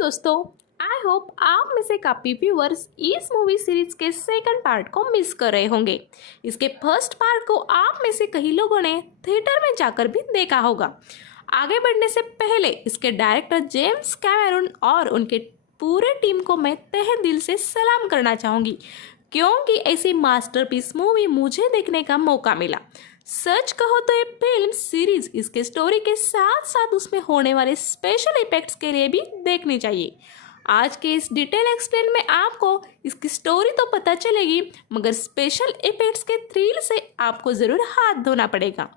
दोस्तों, I hope आप में से काफ़ी व्यूअर्स इस मूवी सीरीज के सेकंड पार्ट को मिस कर रहे होंगे। इसके फर्स्ट पार्ट को आप में से कई लोगों ने थिएटर में जाकर भी देखा होगा। आगे बढ़ने से पहले इसके डायरेक्टर जेम्स कैमरून और उनके पूरे टीम को मैं तहे दिल से सलाम करना चाहूँगी, क्योंकि ऐसी मास्टरपीस मूवी मुझे देखने का मौका मिला। सच कहो तो ये फिल्म सीरीज इसके स्टोरी के साथ साथ उसमें होने वाले स्पेशल इफेक्ट्स के लिए भी देखनी चाहिए। आज के इस डिटेल एक्सप्लेन में आपको इसकी स्टोरी तो पता चलेगी, मगर स्पेशल इफेक्ट्स के थ्रिल से आपको ज़रूर हाथ धोना पड़ेगा।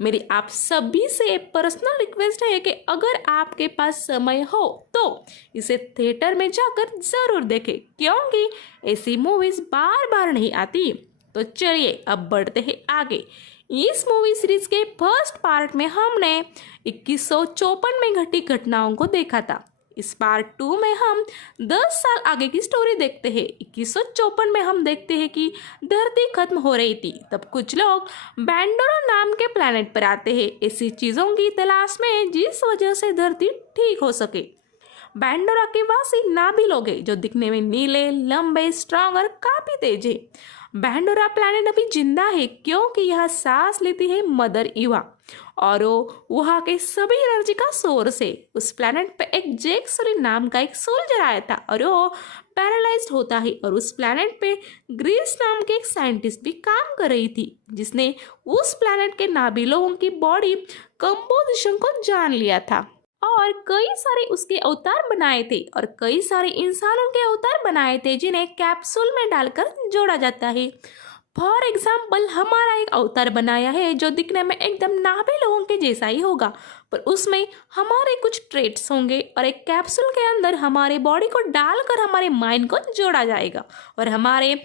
मेरी आप सभी से पर्सनल रिक्वेस्ट है कि अगर आपके पास समय हो तो इसे थिएटर में जाकर ज़रूर देखें, क्योंकि ऐसी मूवीज़ बार बार नहीं आती। तो चलिए अब बढ़ते हैं आगे। इस मूवी सीरीज के फर्स्ट पार्ट में हमने 2154 में घटी घटनाओं को देखा था। इस पार्ट 2 में हम 10 साल आगे की स्टोरी देखते हैं। 2154 में हम देखते हैं कि धरती खत्म हो रही थी। तब कुछ लोग बैंडोरा नाम के प्लैनेट पर आते हैं, ऐसी चीज़ों की तलाश में जिस वजह से धरती ठीक हो सके। बैंडोरा के वासी नाभी लोग हैं, जो दिखने में नीले, लंबे, स्ट्रांग और काफ़ी तेज है। बैंडोरा प्लैनेट अभी जिंदा है क्योंकि यह सांस लेती है मदर ईवा, और वो वहाँ के सभी एनर्जी का सोर्स है। उस प्लैनेट पे एक जैक सुली नाम का एक सोल्जर आया था और वो पैरालाइज्ड होता है, और उस प्लैनेट पे ग्रीस नाम के एक साइंटिस्ट भी काम कर रही थी, जिसने उस प्लैनेट के नाभी लोगों की बॉडी कंपोजिशन को जान लिया था और कई सारे उसके अवतार बनाए थे, और कई सारे इंसानों के अवतार बनाए थे जिन्हें कैप्सूल में डालकर जोड़ा जाता है। फॉर एग्जाम्पल, हमारा एक अवतार बनाया है जो दिखने में एकदम नाभे लोगों के जैसा ही होगा, पर उसमें हमारे कुछ ट्रेट्स होंगे, और एक कैप्सूल के अंदर हमारे बॉडी को डालकर हमारे माइंड को जोड़ा जाएगा और हमारे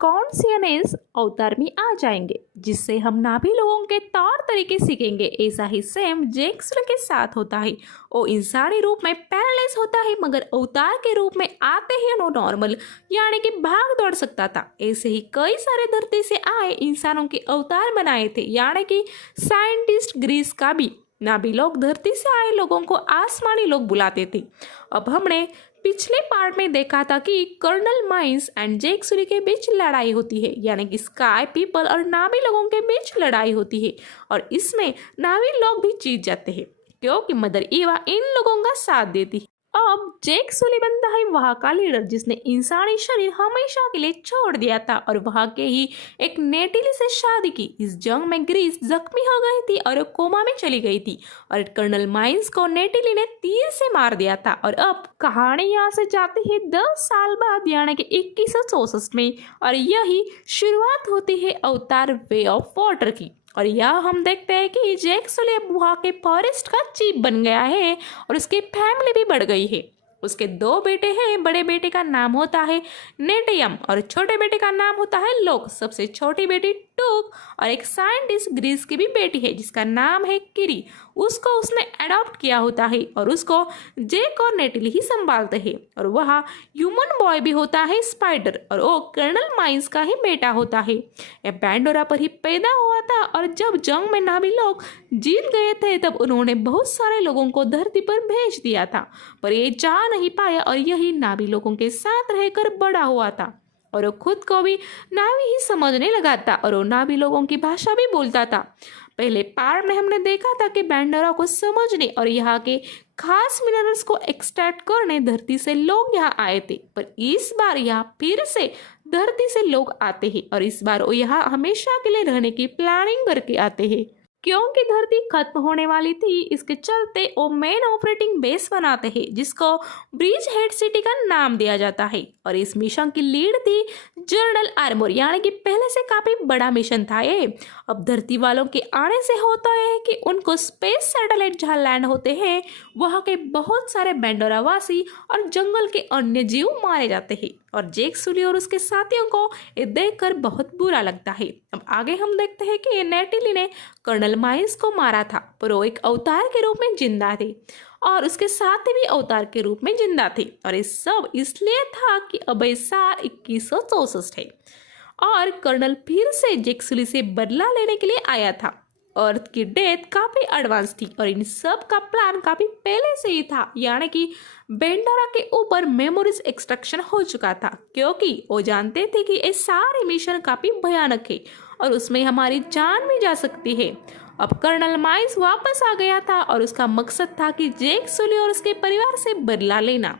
कॉन्शियसनेस अवतार में आ जाएंगे, जिससे हम नाभी लोगों के तौर तरीके सीखेंगे। ऐसा ही सेम जैक्सल के साथ होता है। वो इंसानी रूप में पैरालाइज होता है, मगर अवतार के रूप में आते ही वो नॉर्मल यानी कि भाग दौड़ सकता था। ऐसे ही कई सारे धरती से आए इंसानों के अवतार बनाए थे, यानी कि साइंटिस्ट ग्रीस का भी नाभी लोग धरती से आए लोगों को आसमानी लोग बुलाते थे। अब हमने पिछले पार्ट में देखा था कि कर्नल माइंस एंड जैक सुली के बीच लड़ाई होती है, यानी कि स्काई पीपल और नावी लोगों के बीच लड़ाई होती है, और इसमें नावी लोग भी जीत जाते हैं क्योंकि मदर ईवा इन लोगों का साथ देती है। अब जैक सुली बनता है वहाँ का लीडर, जिसने इंसानी शरीर हमेशा के लिए छोड़ दिया था और वहाँ के ही एक नेटिली से शादी की। इस जंग में ग्रीस जख्मी हो गई थी और कोमा में चली गई थी, और कर्नल माइंस को नेटिली ने तीर से मार दिया था। और अब कहानी यहाँ से जाती है 10 साल बाद, यानी कि 2164 में, और यही शुरुआत होती है अवतार वे ऑफ वाटर की। और यह हम देखते हैं कि जैक सुली वहाँ के फॉरेस्ट का चीफ बन गया है और उसकी फैमिली भी बढ़ गई है। उसके 2 बेटे हैं। बड़े बेटे का नाम होता है नेटियम और छोटे बेटे का नाम होता है लोक। सबसे छोटी बेटी टूक और एक साइंटिस्ट ग्रीस की भी बेटी है जिसका नाम है किरी। उसको उसने अडॉप्ट किया होता है और उसको जैक और नेटिली ही संभालते हैं। और वहाँ ह्यूमन बॉय भी होता है स्पाइडर, और वो कर्नल माइंस का ही बेटा होता है। यह बैंडोरा पर ही पैदा हुआ था, और जब जंग में नावी लोग जीत गए थे तब उन्होंने बहुत सारे लोगों को धरती पर भेज दिया था, पर ये जा नहीं पाया और यही नावी लोगों के साथ रहकर बड़ा हुआ था, और वो खुद को भी नावी ही समझने लगा था और वो नावी लोगों की भाषा भी बोलता था। पहले पार्ट में हमने देखा था कि बैंडोरा को समझने और यहाँ के खास मिनरल्स को एक्सट्रैक्ट करने धरती से लोग यहाँ आए थे, पर इस बार यहाँ फिर से धरती से लोग आते हैं, और इस बार वो यहाँ हमेशा के लिए रहने की प्लानिंग करके आते हैं। क्योंकि धरती खत्म होने वाली थी, इसके चलते वो मेन ऑपरेटिंग बेस बनाते हैं, जिसको ब्रिज हेड सिटी का नाम दिया जाता है। और इस मिशन की लीड थी जनरल आर्मोर, यानी कि पहले से काफी बड़ा मिशन था ये। अब धरती वालों के आने से होता है कि उनको स्पेस सैटेलाइट जहाँ लैंड होते हैं वहाँ के बहुत सारे बैंडोरा वासी और जंगल के अन्य जीव मारे जाते हैं, और जैक सुली और उसके साथियों को ये देखकर बहुत बुरा लगता है। अब आगे हम देखते हैं कि नेटिली ने कर्नल माइंस को मारा था, पर वो एक अवतार के रूप में जिंदा थे और उसके साथी भी अवतार के रूप में जिंदा थे, और ये सब इसलिए था कि अब साल 2164 है और कर्नल फिर से जैक सुली से बदला लेने के लिए आया था। अर्थ की डेथ काफी एडवांस थी और इन सब का प्लान काफी पहले से ही था, यानी कि बेंडोरा के ऊपर मेमोरीज एक्सट्रैक्शन हो चुका था, क्योंकि वो जानते थे कि ये सारे मिशन काफी भयानक है और उसमें हमारी जान भी जा सकती है। अब कर्नल माइस वापस आ गया था और उसका मकसद था कि जैक सुली और उसके परिवार से बदला लेना,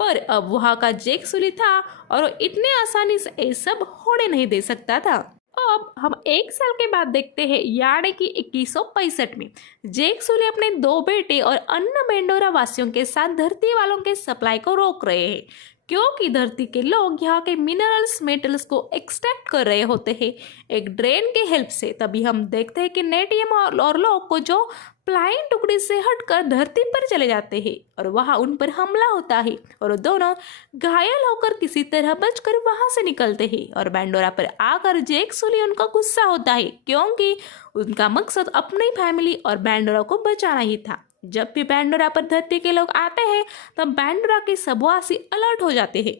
पर अब वहाँ का जैक सुली था और वो इतने आसानी से ये सब होने नहीं दे सकता था। अब हम 1 साल के बाद देखते हैं, यानी कि 2165 में जैक सुली अपने 2 बेटे और अन्य बेंडोरा वासियों के साथ धरती वालों के सप्लाई को रोक रहे हैं, क्योंकि धरती के लोग यहाँ के मिनरल्स मेटल्स को एक्सट्रैक्ट कर रहे होते हैं एक ड्रेन के हेल्प से। तभी हम देखते हैं कि नेटियम और लोग को जो फ्लाइंग टुकड़ी से हटकर धरती पर चले जाते हैं और वहाँ उन पर हमला होता है और वो दोनों घायल होकर किसी तरह बचकर वहाँ से निकलते हैं और बेंडोरा पर आकर जैक सुली उनका गुस्सा होता है, क्योंकि उनका मकसद अपनी फैमिली और बेंडोरा को बचाना ही था। जब भी बेंडोरा पर धरती के लोग आते हैं तब बेंडोरा के सबवासी अलर्ट हो जाते हैं,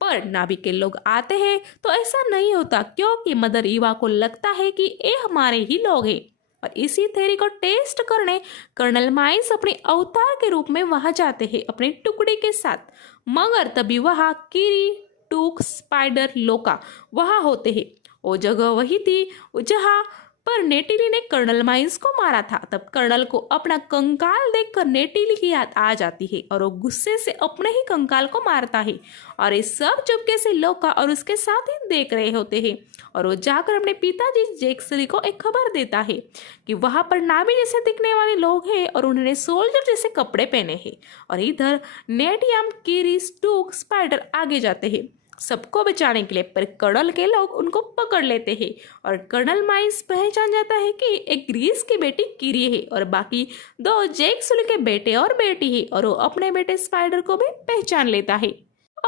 पर नाभी के लोग आते हैं तो ऐसा नहीं होता, क्योंकि मदर ईवा को लगता है कि ये हमारे ही लोग हैं। और इसी थ्योरी को टेस्ट करने कर्नल माइस अपने अवतार के रूप में वहां जाते हैं अपने टुकड़े के साथ, मगर तभी वहां कीरी, टूक, स्पाइडर, लोका वहां होते हैं। वो जगह वही थी जहां पर नेटिली ने कर्नल माइस को मारा था। तब कर्नल को अपना कंकाल देखकर नेटिली की याद आ जाती है और वो गुस्से से अपने ही कंकाल को मारता है और ये सब चुपके से लोका और उसके साथ ही देख रहे होते हैं और वो जाकर अपने पिताजी जैक सुली को एक खबर देता है कि वहां पर नावी जैसे दिखने वाले लोग हैं और उन्होंने सोल्जर जैसे कपड़े पहने हैं। और इधर नेटियम, कीरी, स्टूक, स्पाइडर आगे जाते हैं सबको बचाने के लिए, पर कर्नल के लोग उनको पकड़ लेते हैं और कर्नल माइस पहचान जाता है कि एक ग्रीस की बेटी कीरी है और बाकी 2 जैक सुली के बेटे और बेटी है और वो अपने बेटे स्पाइडर को भी पहचान लेता है।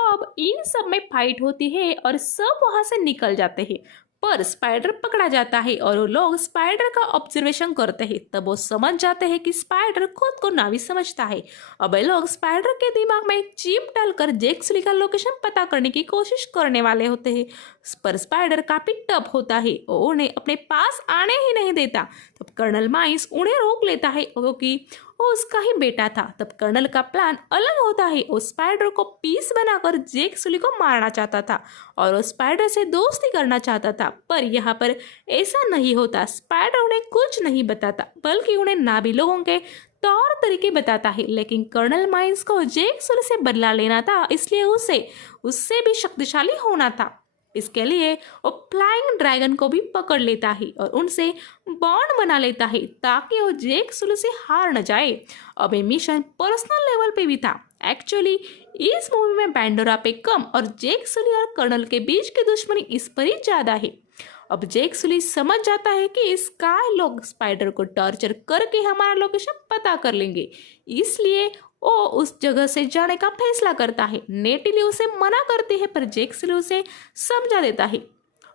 अब इन सब में फाइट होती है और सब वहां से निकल जाते हैं, पर स्पाइडर पकड़ा जाता है और वो लोग स्पाइडर का ऑब्जर्वेशन करते हैं। तब वो समझ जाते हैं कि स्पाइडर खुद को नावी समझता है। अब ये लोग स्पाइडर के दिमाग में एक चिप डालकर जैक सुली का लोकेशन पता करने की कोशिश करने वाले होते हैं, पर स्पाइडर काफी टफ होता है, वो उन्हें अपने पास आने ही नहीं देता। तब कर्नल माइस उन्हें रोक लेता है क्योंकि वो उसका ही बेटा था। तब कर्नल का प्लान अलग होता है, वो स्पाइडर को पीस बनाकर जैक सुली को मारना चाहता था और वो स्पाइडर से दोस्ती करना चाहता था, पर यहाँ पर ऐसा नहीं होता। स्पाइडर उन्हें कुछ नहीं बताता, बल्कि उन्हें नाभी लोगों के तौर तरीके बताता है। लेकिन कर्नल माइस को जैक सुली से बदला लेना था, इसलिए उसे उससे भी शक्तिशाली होना था। इसके लिए वो फ्लाइंग ड्रैगन को भी पकड़ लेता है और उनसे बॉन्ड बना लेता है ताकि वो जैक सुली से हार न जाए। अब ये मिशन पर्सनल लेवल पे भी था। एक्चुअली इस मूवी में बेंडोरा पे कम और जैक सुली और कर्नल के बीच की दुश्मनी इस पर ही ज्यादा है। अब जैक सुली समझ जाता है कि स्काई लोग स्पाइडर को टॉर्चर करके हमारा लोकेशन पता कर लेंगे, इसलिए वो उस जगह से जाने का फैसला करता है। नेटिली उसे मना करती है, पर जैक सुली उसे समझा देता है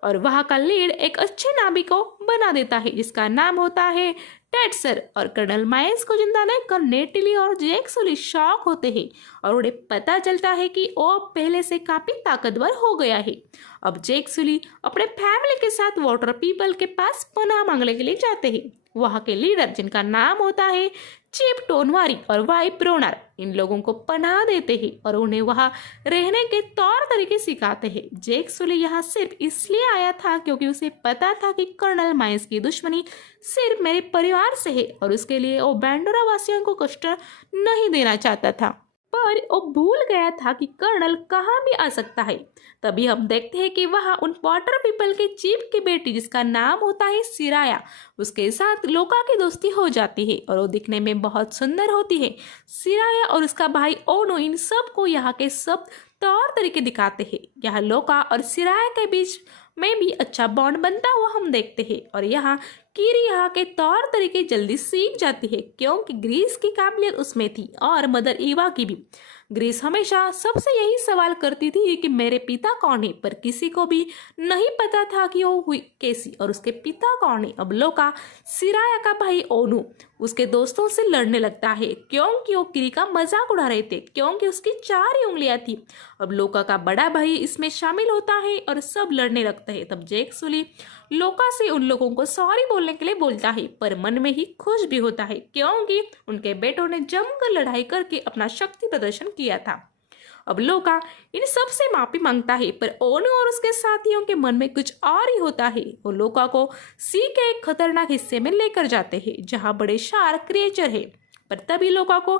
और वहाँ का लीड एक अच्छे नावी को बना देता है जिसका नाम होता है टेट्सर। और कर्नल माइस को जिंदा देखकर नेटिली और जैक सुली शॉक होते हैं और उन्हें पता चलता है कि वो पहले से काफी ताकतवर हो गया है। अब जैक सुली अपने फैमिली के साथ वाटर पीपल के पास पनाह मांगने के लिए जाते हैं। वहाँ के लीडर जिनका नाम होता है चिप टोनवारी और वाइप ब्रोनर इन लोगों को पनाह देते हैं और उन्हें वहाँ रहने के तौर तरीके सिखाते हैं। जैक सुली यहाँ सिर्फ इसलिए आया था क्योंकि उसे पता था कि कर्नल माइस की दुश्मनी सिर्फ मेरे परिवार से है और उसके लिए वो बेंडोरा वासियों को कष्ट नहीं देना चाहता था, पर वो भूल गया था कि कर्नल कहाँ भी आ सकता है। तभी हम देखते हैं कि वहाँ उन वाटर पीपल के चीफ की बेटी जिसका नाम होता है सिराया, उसके साथ लोका की दोस्ती हो जाती है और वो दिखने में बहुत सुंदर होती है। सिराया और उसका भाई ओनो इन सब को यहाँ के सब तौर तरीके दिखाते हैं। यहाँ लोका और सिराया के बीच में भी अच्छा बॉन्ड बनता हुआ हम देखते हैं और यहाँ कीरी यहाँ के तौर तरीके जल्दी सीख जाती है क्योंकि ग्रीस की काबिलियत उसमें थी और मदर ईवा की भी। ग्रीस हमेशा सबसे यही सवाल करती थी कि मेरे पिता कौन है, पर किसी को भी नहीं पता था कि वो हुई कैसी और उसके पिता कौन है। अब लोका सिराया का भाई ओनू उसके दोस्तों से लड़ने लगता है क्योंकि वो कीरी का मजाक उड़ा रहे थे क्योंकि उसकी 4 ही उंगलियां थी। अब लोका का बड़ा भाई इसमें शामिल होता है और सब लड़ने लगते हैं। तब जैक सुली लोका से उन लोगों को सॉरी बोलने के लिए बोलता है, पर मन में ही खुश भी होता है क्योंकि उनके बेटों ने जमकर लड़ाई करके अपना शक्ति प्रदर्शन किया था। अब लोका इन सब से माफी मांगता है, पर ओनो और उसके साथियों के मन में कुछ और ही होता है। वो लोका को सी के एक खतरनाक हिस्से में लेकर जाते हैं जहाँ बड़े शार्क क्रिएचर है, पर तभी लोका को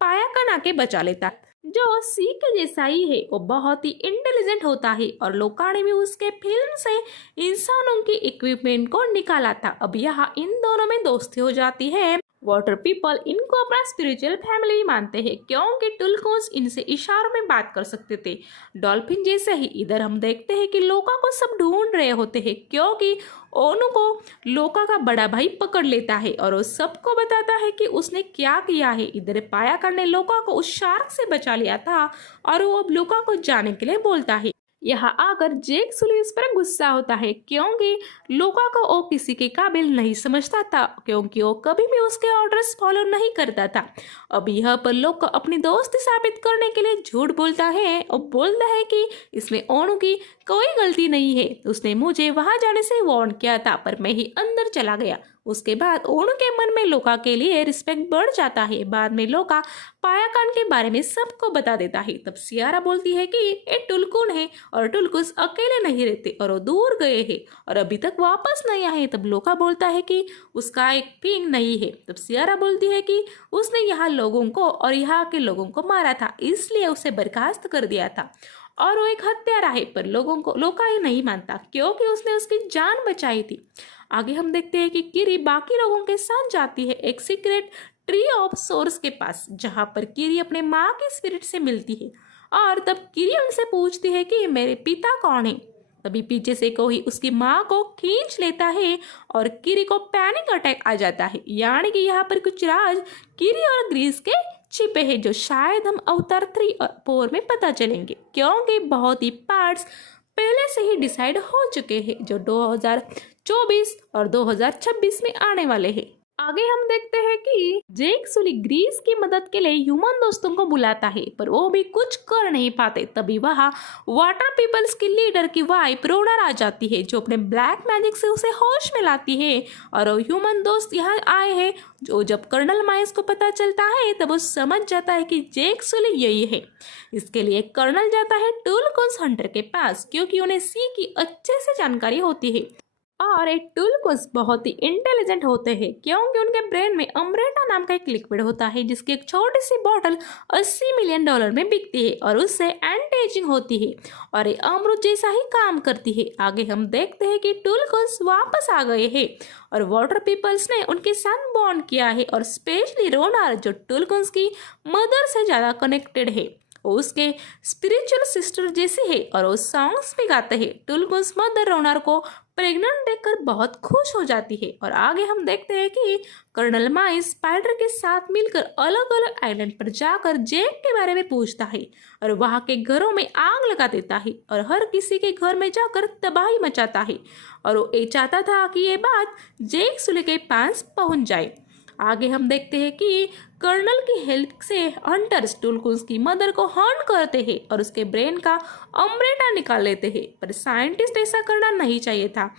पायाकान आके बचा लेता है जो सी के जैसा ही है। वो बहुत ही इंटेलिजेंट होता है और लोका ने भी उसके फिल्म से इंसानों की इक्विपमेंट को निकाला था। अब यहाँ इन दोनों में दोस्ती हो जाती है। वाटर पीपल इनको अपना स्पिरिचुअल फैमिली भी मानते हैं क्योंकि टुलकोस इनसे इशारों में बात कर सकते थे। डॉल्फिन जैसे ही इधर हम देखते हैं कि लोका को सब ढूंढ रहे होते हैं क्योंकि ओनो को लोका का बड़ा भाई पकड़ लेता है और वो सबको बताता है कि उसने क्या किया है। इधर पायाकान ने लोका को उस शार्क से बचा लिया था और वो अब लोका को जाने के लिए बोलता है। यहाँ आकर जेक सुली इस पर गुस्सा होता है क्योंकि लोका को वो किसी के काबिल नहीं समझता था क्योंकि वो कभी भी उसके ऑर्डर्स फॉलो नहीं करता था। अब यह पर लोका अपनी दोस्ती साबित करने के लिए झूठ बोलता है और बोलता है कि इसमें ओनो की कोई गलती नहीं है, उसने मुझे वहां जाने से वार्न किया था पर मैं ही अंदर चला गया। उसके बाद ओनो के मन में लोका के लिए रिस्पेक्ट बढ़ जाता है। बाद में लोका पायाकान के बारे में सबको बता देता है। तब सियारा बोलती है कि ये टुलकुन है और टुलकुस अकेले नहीं रहते और वो दूर गए हैं और अभी तक वापस नहीं आए। तब लोका बोलता है कि उसका एक पिंग नहीं है। तब सियारा बोलती है कि उसने यहाँ लोगों को और यहाँ के लोगों को मारा था, इसलिए उसे बर्खास्त कर दिया था और वो एक हत्यारा है। पर लोगों को लोका ही नहीं मानता क्योंकि उसने उसकी जान बचाई थी। आगे हम देखते हैं कि किरी बाकी लोगों के साथ जाती है एक सीक्रेट ट्री ऑफ सोर्स के पास जहां पर किरी अपने माँ के स्पिरिट से मिलती है और तब किरी उनसे पूछती है कि मेरे पिता कौन है। तभी पीछे से कोई उसकी माँ को खींच लेता है और किरी को पैनिक अटैक आ जाता है। यानी कि यहाँ पर कुछ राज किरी और ग्रीस के छिपे हैं जो शायद हम अवतार 3 और 4 में पता चलेंगे क्योंकि बहुत ही पार्ट्स पहले से ही डिसाइड हो चुके हैं जो 2024 और 2026 में आने वाले हैं। आगे हम देखते हैं कि जेक सुली ग्रीस की मदद के लिए ह्यूमन दोस्तों को बुलाता है पर वो भी कुछ कर नहीं पाते। तभी वहाँ वाटर पीपल्स की लीडर की वाइफ रोनर आ जाती है जो अपने ब्लैक मैजिक से उसे होश में लाती है और वो ह्यूमन दोस्त यहाँ आए हैं। जो जब कर्नल माइस को पता चलता है तब वो समझ जाता है कि जेक सुली यही है। इसके लिए कर्नल जाता है टुलकुस हंटर के पास क्योंकि उन्हें सी की अच्छे से जानकारी होती है और एक टुलकुस बहुत ही इंटेलिजेंट होते हैं क्योंकि उनके ब्रेन में अम्ब्रेटा नाम का एक लिक्विड होता है जिसकी एक छोटी सी बॉटल $80 मिलियन में बिकती है और उससे एंटी एजिंग होती है और ये अमृत जैसा ही काम करती है। आगे हम देखते हैं कि टुलकुस वापस आ गए हैं और वाटर पीपल्स ने उनके साथ बॉन्ड किया है और स्पेशली रोनार जो टुलकुस की मदर से ज़्यादा कनेक्टेड है। वो उसके स्पिरिचुअल सिस्टर जैसी है और वो सॉन्ग्स भी गाते हैं। टुलकुस मदर रोनार को प्रेग्नेंट देखकर बहुत खुश हो जाती है और आगे हम देखते हैं कि कर्नल माइस स्पाइडर के साथ मिलकर अलग अलग आइलैंड पर जाकर जेक के बारे में पूछता है और वहाँ के घरों में आग लगा देता है और हर किसी के घर में जाकर तबाही मचाता है और वो ये चाहता था कि ये बात जेक सुली के पास पहुँच जाए। आगे हम देखते हैं कि कर्नल की हेल्प से हंटर्स टुलकुस की मदर को हर्न करते हैं और उसके ब्रेन का अम्ब्रेटा निकाल लेते हैं पर साइंटिस्ट ऐसा करना नहीं चाहिए था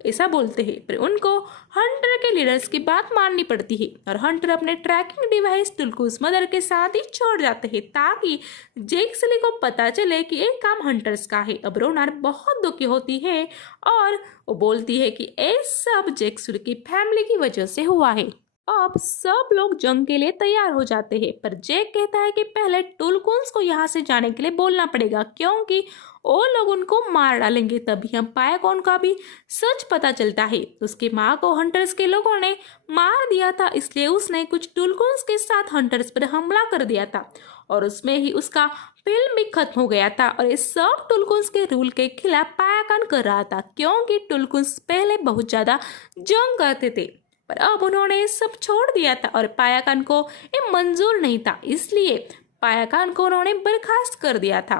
ऐसा बोलते हैं। पर उनको हंटर के लीडर्स की बात माननी पड़ती है और हंटर अपने ट्रैकिंग डिवाइस टुलकुस मदर के साथ ही छोड़ जाते हैं ताकि जेक सुली को पता चले कि ये काम हंटर्स का है। अब रोनार बहुत दुखी होती है और वो बोलती है कि ये सब जेक सुली की फैमिली की वजह से हुआ है। अब सब लोग जंग के लिए तैयार हो जाते हैं पर जेक कहता है कि पहले टुलकुस को यहाँ से जाने के लिए बोलना पड़ेगा क्योंकि वो लोग उनको मार डालेंगे। तभी हम पायाकान का भी सच पता चलता है। उसकी माँ को हंटर्स के लोगों ने मार दिया था इसलिए उसने कुछ टुलकुस के साथ हंटर्स पर हमला कर दिया था और उसमें ही उसका फिल्म भी खत्म हो गया था और ये सब टुलकुस के रूल के खिलाफ पायाकान कर रहा था क्योंकि टुलकुस पहले बहुत ज्यादा जंग करते थे पर अब उन्होंने सब छोड़ दिया था और पायाकान को ये मंजूर नहीं था इसलिए पायाकान को उन्होंने बर्खास्त कर दिया था।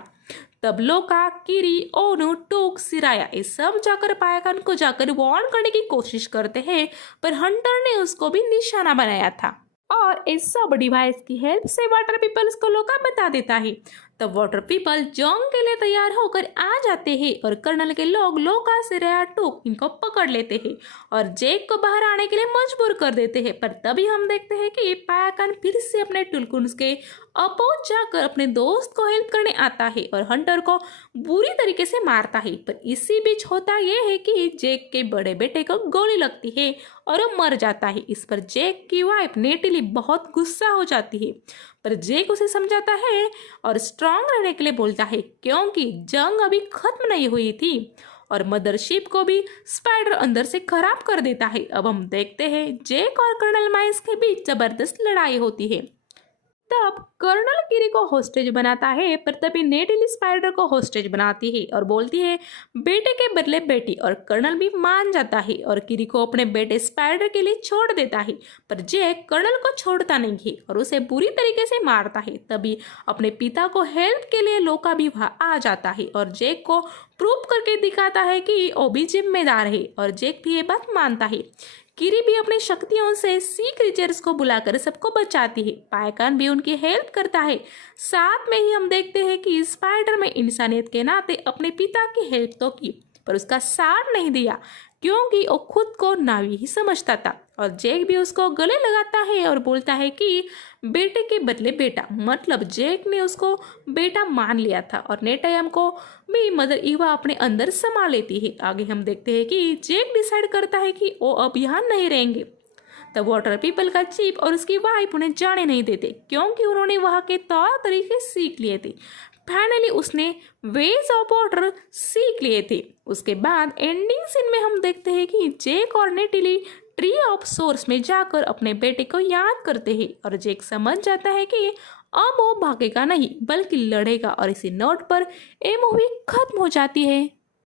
तब लोका, किरी, ओनो, टोक, सिराया ये सब जाकर पायाकान को जाकर वार्न करने की कोशिश करते हैं पर हंटर ने उसको भी निशाना बनाया था और इस सब डिवाइस की हेल्प से वाटर पीपल्स को लोका बता देता है। तब वाटर पीपल जंग के लिए तैयार होकर आ जाते हैं और कर्नल के लोग लोका से रेया टूक इनको पकड़ लेते हैं और जैक को बाहर आने के लिए मजबूर कर देते हैं। पर तभी हम देखते हैं कि पायाकान फिर से अपने टुलकुन्स के अपोज जाकर अपने दोस्त को हेल्प करने आता है और हंटर को बुरी तरीके से मारता है। पर इसी बीच होता यह है कि जैक के बड़े बेटे को गोली लगती है और वो मर जाता है। इस पर जैक की वाइफ नेटिली बहुत गुस्सा हो जाती है, पर जैक उसे समझाता है और स्ट्रांग रहने के लिए बोलता है क्योंकि जंग अभी खत्म नहीं हुई थी और मदरशिप को भी स्पाइडर अंदर से खराब कर देता है। अब हम देखते हैं जैक और कर्नल माइल्स के बीच जबरदस्त लड़ाई होती है। तब कर्नल किरी को होस्टेज बनाता है, पर तभी नेटिली स्पाइडर को होस्टेज बनाती है और बोलती है बेटे के बदले बेटी, और कर्नल भी मान जाता है और किरी को अपने बेटे स्पाइडर के लिए छोड़ देता है। पर जैक कर्नल को छोड़ता नहीं है और उसे बुरी तरीके से मारता है। तभी अपने पिता को हेल्प के लिए लोका भी वहाँ आ जाता है और जैक को प्रूव करके दिखाता है कि वो भी जिम्मेदार है और जैक भी ये बात मानता है। किरी भी अपनी शक्तियों से सी क्रीचर्स को बुलाकर सबको बचाती है। पायाकान भी उनकी हेल्प करता है। साथ में ही हम देखते हैं कि स्पाइडर में इंसानियत के नाते अपने पिता की हेल्प तो की, पर उसका साथ नहीं दिया क्योंकि वो खुद को नावी ही समझता था। और जैक भी उसको गले लगाता है और बोलता है कि बेटे के बदले बेटा, मतलब जैक ने उसको बेटा मान लिया था और नेटयम को भी मदर ईवा अपने अंदर समा लेती है। आगे हम देखते हैं कि जैक डिसाइड करता है कि वो अब यहाँ नहीं रहेंगे। तब वाटर पीपल का चीफ और उसकी वाइफ उन्हें जाने नहीं देते क्योंकि उन्होंने वहाँ के तौर तरीके सीख लिए थे। फाइनली उसने वेज ऑफ वाटर सीख लिए थे। उसके बाद एंडिंग सीन में हम देखते हैं कि जैक और नेटिली ट्री ऑफ सोर्स में जाकर अपने बेटे को याद करते हैं और जैक समझ जाता है कि अब वो भागेगा नहीं बल्कि लड़ेगा। और इसी नोट पर ये मूवी खत्म हो जाती है।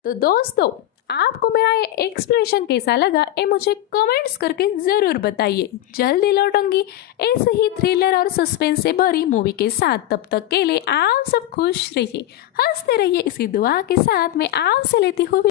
तो दोस्तों, आपको मेरा ये एक्सप्लेनेशन कैसा लगा ये मुझे कमेंट्स करके ज़रूर बताइए। जल्दी लौटूंगी ऐसे ही थ्रिलर और सस्पेंस से भरी मूवी के साथ। तब तक के लिए आप सब खुश रहिए, हंसते रहिए। इसी दुआ के साथ मैं आपसे लेती हूँ